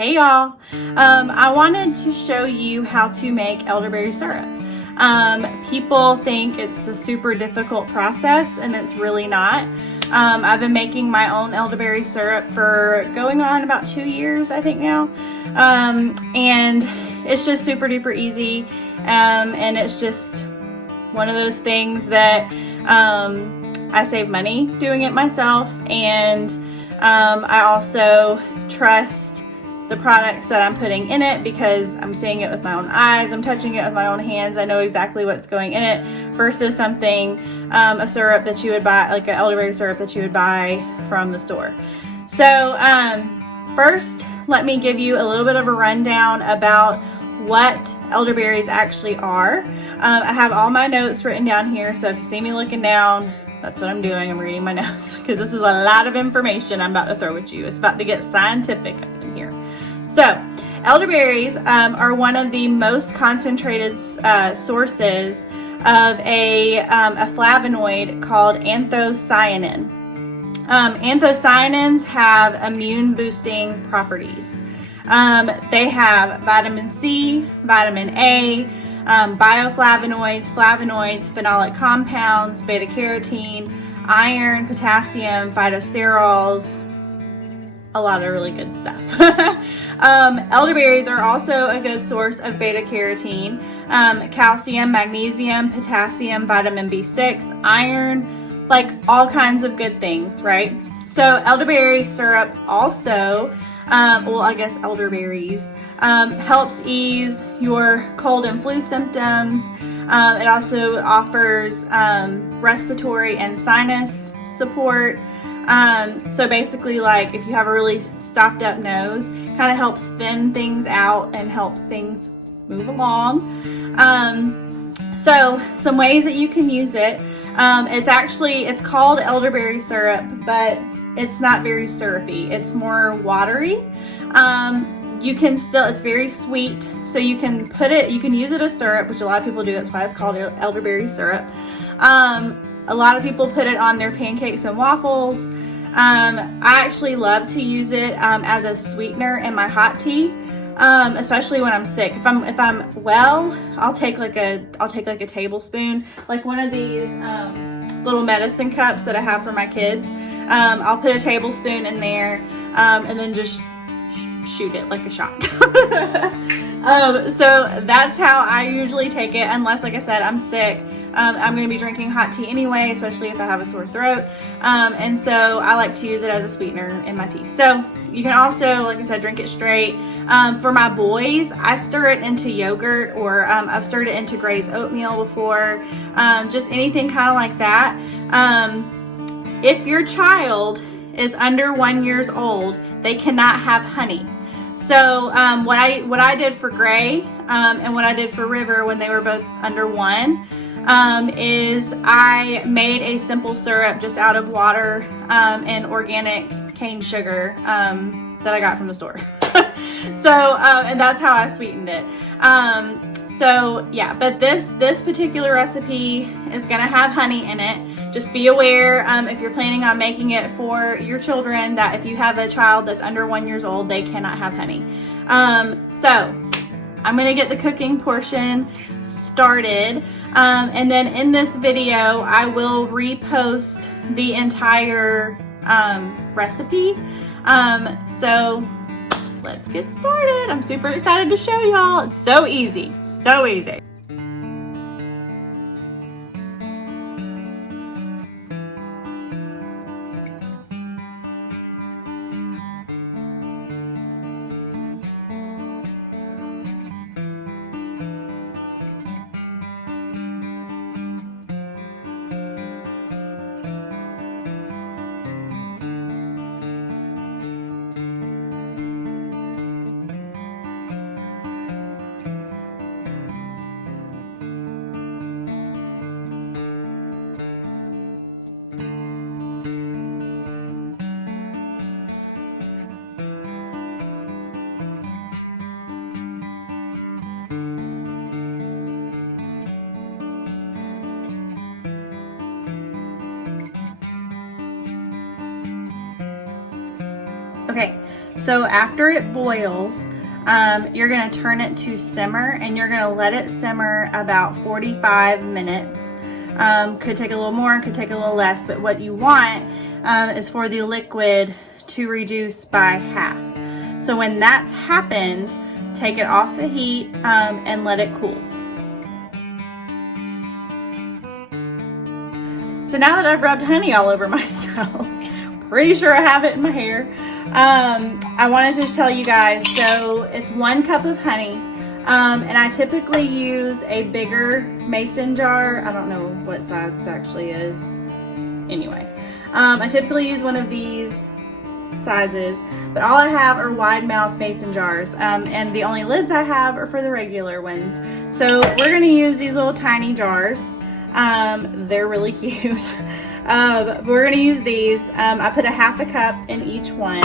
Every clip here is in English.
Hey y'all, I wanted to show you how to make elderberry syrup. People think it's a super difficult process and it's really not. I've been making my own elderberry syrup for going on about 2 years, I think now. And it's just super duper easy. And it's just one of those things that I save money doing it myself. And I also trust the products that I'm putting in it because I'm seeing it with my own eyes, I'm touching it with my own hands, I know exactly what's going in it versus something, a syrup that you would buy, like an elderberry syrup that you would buy from the store. So first, let me give you a little bit of a rundown about what elderberries actually are. I have all my notes written down here, so if you see me looking down, that's what I'm doing. I'm reading my notes because this is a lot of information I'm about to throw at you. It's about to get scientific up in here. So, elderberries are one of the most concentrated sources of a flavonoid called anthocyanin. Anthocyanins have immune boosting properties. They have vitamin C, vitamin A, bioflavonoids, flavonoids, phenolic compounds, beta carotene, iron, potassium, phytosterols, a lot of really good stuff. Elderberries are also a good source of beta carotene, calcium, magnesium, potassium, vitamin B6, iron, like all kinds of good things, right? So elderberry syrup also, well, I guess elderberries, helps ease your cold and flu symptoms. It also offers respiratory and sinus support. So basically, like if you have a really stopped up nose, kind of helps thin things out and helps things move along. So some ways that you can use it. It's called elderberry syrup, but it's not very syrupy. It's more watery. It's very sweet, so you can use it as syrup, which a lot of people do. That's why it's called elderberry syrup. A lot of people put it on their pancakes and waffles. I actually love to use it as a sweetener in my hot tea, especially when I'm sick. If I'm well, I'll take like a tablespoon, like one of these little medicine cups that I have for my kids. I'll put a tablespoon in there and then just shoot it like a shot. So that's how I usually take it, unless, like I said, I'm sick. I'm going to be drinking hot tea anyway, especially if I have a sore throat. And so I like to use it as a sweetener in my tea. So you can also, like I said, drink it straight. For my boys, I stir it into yogurt, or I've stirred it into Gray's oatmeal before. Just anything kind of like that. If your child is under 1 year old, they cannot have honey. So what I did for Gray and what I did for River when they were both under 1 is I made a simple syrup just out of water and organic cane sugar that I got from the store. So and that's how I sweetened it. So yeah, but this particular recipe is gonna have honey in it. Just be aware if you're planning on making it for your children that if you have a child that's under 1 year old, they cannot have honey. So I'm gonna get the cooking portion started, and then in this video I will repost the entire recipe. So let's get started. I'm super excited to show y'all. It's so easy, so easy. Okay, so after it boils, you're gonna turn it to simmer and you're gonna let it simmer about 45 minutes. Could take a little more, could take a little less, but what you want is for the liquid to reduce by half. So when that's happened, take it off the heat and let it cool. So now that I've rubbed honey all over myself, pretty sure I have it in my hair, I wanted to just tell you guys, so it's 1 cup of honey, and I typically use a bigger mason jar. I don't know what size this actually is. Anyway, I typically use one of these sizes, but all I have are wide mouth mason jars, and the only lids I have are for the regular ones. So we're gonna use these little tiny jars. They're really cute. But we're gonna use these. I put a half a cup in each one,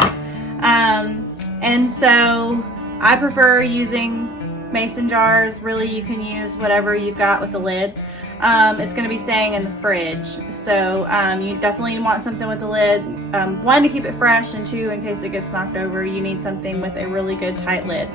and so I prefer using mason jars. Really, you can use whatever you've got with the lid. It's going to be staying in the fridge, so you definitely want something with the lid. 1, to keep it fresh, and 2, in case it gets knocked over, you need something with a really good tight lid.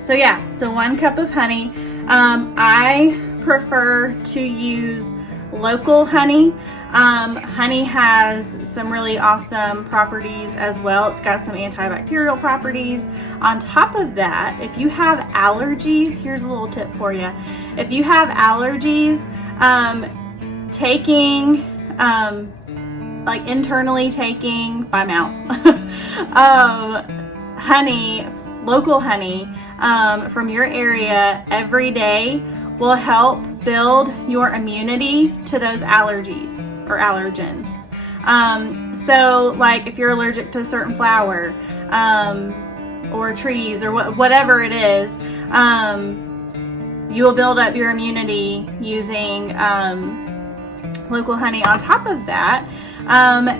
So yeah, so 1 cup of honey. I prefer to use local honey. Honey has some really awesome properties as well. It's got some antibacterial properties. On top of that, if you have allergies, here's a little tip for you. If you have allergies, taking, like internally taking by mouth, honey, local honey, from your area every day will help build your immunity to those allergies or allergens. So like if you're allergic to a certain flower or trees or whatever it is, you will build up your immunity using local honey. On top of that,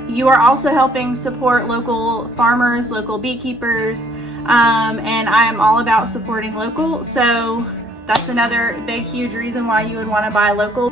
you are also helping support local farmers, local beekeepers, and I am all about supporting local. So that's another big, huge reason why you would want to buy local.